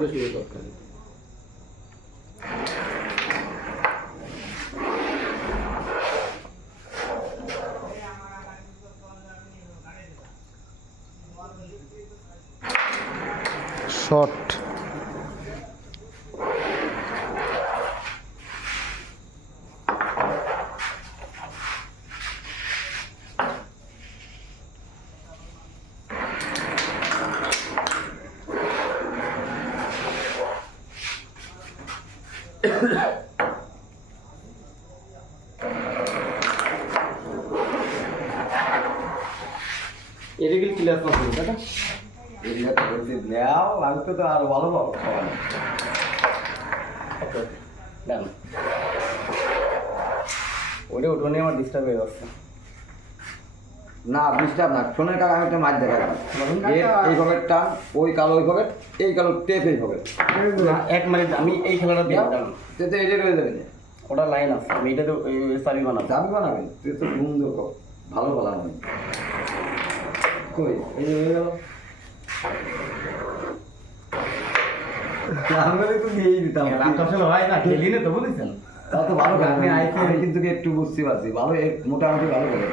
বেশি দরকার। শর্ট এটা কি ক্লিয়ার করতে দাদা? এরিয়া তো বলছি নেও, আমি তো আরো ভালো পাবো খাওয়ানো। ওকে ডান। ওইটা উঠোনে আমার ডিস্টার্ব হয়ে যাচ্ছে। না ডিস্টার্ব না, ফোনের কাকা আমি একটা মাছ দেখালাম এইভাবে টান, ওই কালো ওইভাবে, এই কালো টেপ এইভাবে না, এক মিনিট আমি এই খেলাটা দিয়ে দিলাম। তুই তো এটা রয়ে যাবে না, ওটা লাইন আছে, আমি এটা তো সাবি বানাবো। যাবি বানাবি তুই তো সুন্দর কর, ভালো বলা নয় কই এই যে হয়ে গেল। আমি তো দিয়েই দিতাম, রাতটা আসলে হয় না, খেলি না তো বুঝেছেন। তা তো ভালো করে আপনি আইসেন। আমি কিন্তু একটু বুঝতে পারছি, ভালো মোটামুটি ভালো করে।